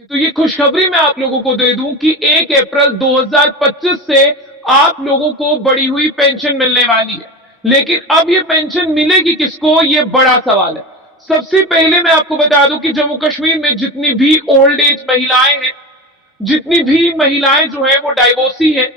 तो ये खुशखबरी मैं आप लोगों को दे दूं कि 1 अप्रैल 2025 से आप लोगों को बढ़ी हुई पेंशन मिलने वाली है। लेकिन अब ये पेंशन मिलेगी किसको, ये बड़ा सवाल है। सबसे पहले मैं आपको बता दूं कि जम्मू कश्मीर में जितनी भी ओल्ड एज महिलाएं हैं, जितनी भी महिलाएं जो है वो डाइवोर्सी है,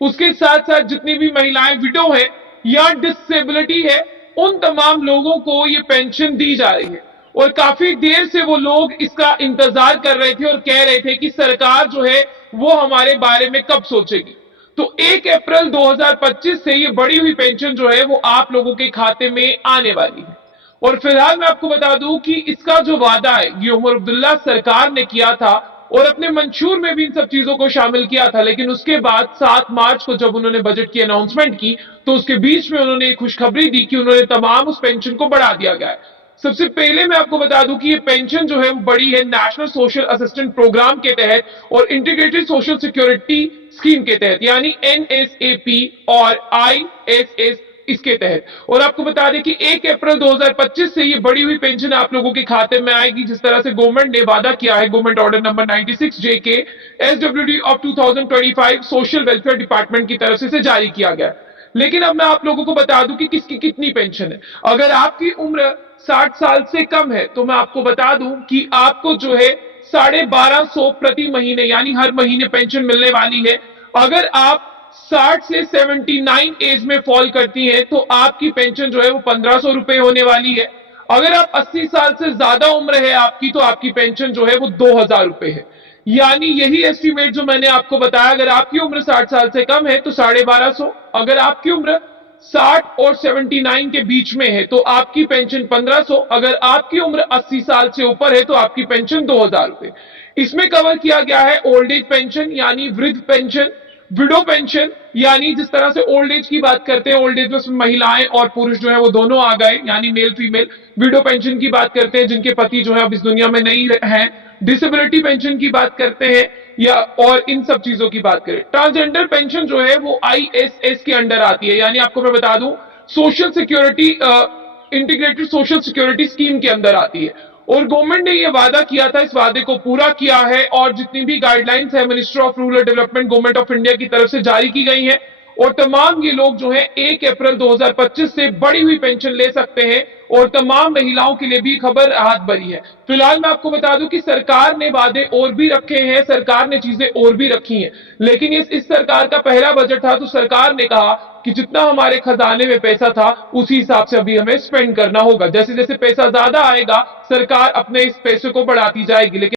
उसके साथ साथ जितनी भी महिलाएं विडो है या डिसेबिलिटी है, उन तमाम लोगों को ये पेंशन दी जा रही है। और काफी देर से वो लोग इसका इंतजार कर रहे थे और कह रहे थे कि सरकार जो है वो हमारे बारे में कब सोचेगी। तो 1 अप्रैल 2025 से ये बढ़ी हुई पेंशन जो है वो आप लोगों के खाते में आने वाली है। और फिलहाल मैं आपको बता दूं कि इसका जो वादा है ये उमर अब्दुल्ला सरकार ने किया था और अपने मंशूर में भी इन सब चीजों को शामिल किया था। लेकिन उसके बाद 7 मार्च को जब उन्होंने बजट की अनाउंसमेंट की तो उसके बीच में उन्होंने एक खुशखबरी दी कि उन्होंने तमाम उस पेंशन को बढ़ा दिया गया है। सबसे पहले मैं आपको बता दूं कि ये पेंशन जो है वो बड़ी है नेशनल सोशल असिस्टेंट प्रोग्राम के तहत और इंटीग्रेटेड सोशल सिक्योरिटी स्कीम के तहत, यानी एनएसएपी और आईएसएस इसके तहत। और आपको बता दें कि 1 अप्रैल 2025 से ये बढ़ी हुई पेंशन आप लोगों के खाते में आएगी, जिस तरह से गवर्नमेंट ने वादा किया है। Government order number 96 JK SWD of 2025 social welfare department की तरफ से इसे जारी किया गया। लेकिन अब मैं आप लोगों को बता दूं कि किसकी कितनी पेंशन है। अगर आपकी उम्र 60 साल से कम है तो मैं आपको बता दूं कि आपको जो है 1250 प्रति महीने यानी हर महीने पेंशन मिलने वाली है। अगर आप 60 से 79 एज में फॉल करती है तो आपकी पेंशन जो है वो 1500 रुपए होने वाली है। अगर आप 80 साल से ज्यादा उम्र है आपकी तो आपकी पेंशन जो है वो 2000 रुपए है। यानी यही एस्टिमेट जो मैंने आपको बताया, अगर आपकी उम्र 60 साल से कम है तो 1250, अगर आपकी उम्र 60 और 79 के बीच में है तो आपकी पेंशन 1500, अगर आपकी उम्र 80 साल से ऊपर है तो आपकी पेंशन 2000 रुपए। इसमें कवर किया गया है ओल्ड एज पेंशन यानी वृद्ध पेंशन, विडो पेंशन यानी जिस तरह से ओल्ड एज की बात करते हैं, ओल्ड एज में महिलाएं और पुरुष जो है वो दोनों आ गए यानी मेल फीमेल। विडो पेंशन की बात करते हैं जिनके पति जो है अब इस दुनिया में नहीं हैं। डिसेबिलिटी पेंशन की बात करते हैं या और इन सब चीजों की बात करें। ट्रांसजेंडर पेंशन जो है वो आईएसएस के अंडर आती है, यानी आपको मैं बता दूं social security integrated social security scheme के अंदर आती है। और गवर्नमेंट ने यह वादा किया था, इस वादे को पूरा किया है और जितनी भी गाइडलाइंस है ministry of rural development government of India की तरफ से जारी की गई है और तमाम ये लोग जो है 1 अप्रैल 2025 से बढ़ी हुई पेंशन ले सकते हैं। और तमाम महिलाओं के लिए भी खबर राहत भरी है। फिलहाल मैं आपको बता दूं कि सरकार ने वादे और भी रखे हैं, सरकार ने चीजें और भी रखी हैं। लेकिन इस सरकार का पहला बजट था तो सरकार ने कहा कि जितना हमारे खजाने में पैसा था उसी हिसाब से अभी हमें स्पेंड करना होगा। जैसे जैसे पैसा ज्यादा आएगा सरकार अपने इस पैसे को बढ़ाती जाएगी। लेकिन